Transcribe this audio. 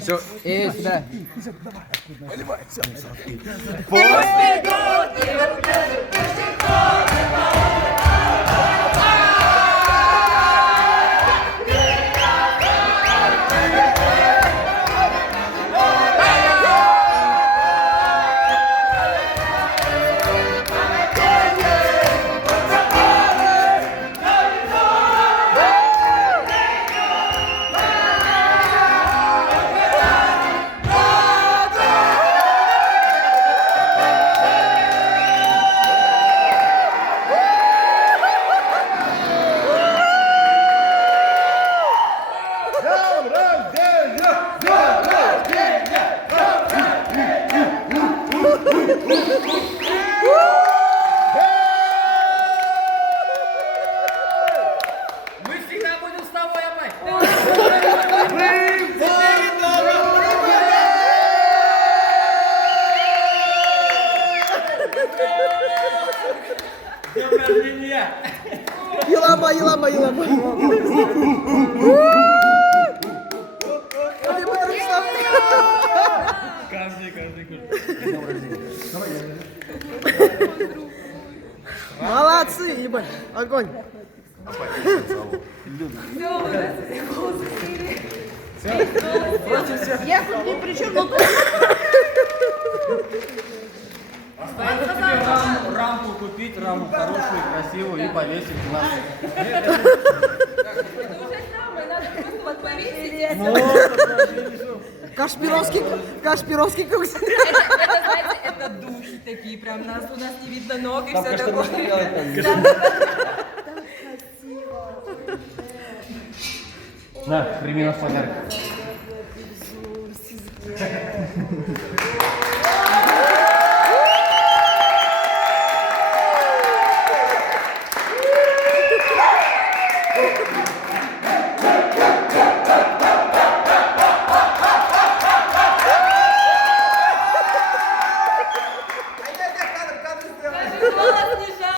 Все, и сюда. Мы всегда будем с тобой, Амай! Днем рождения! Елама, елама, елама. Каждый. Молодцы, ебать. Огонь. Я тут ни при чем, но Остается тебе рамку купить, раму хорошую, красивую и повесить в нас. это уже самое, надо просто вот повесить. Кашпировский кукс. Это, знаете, это духи такие, прям у нас не видно ног и все такое. На, прими нас подарок.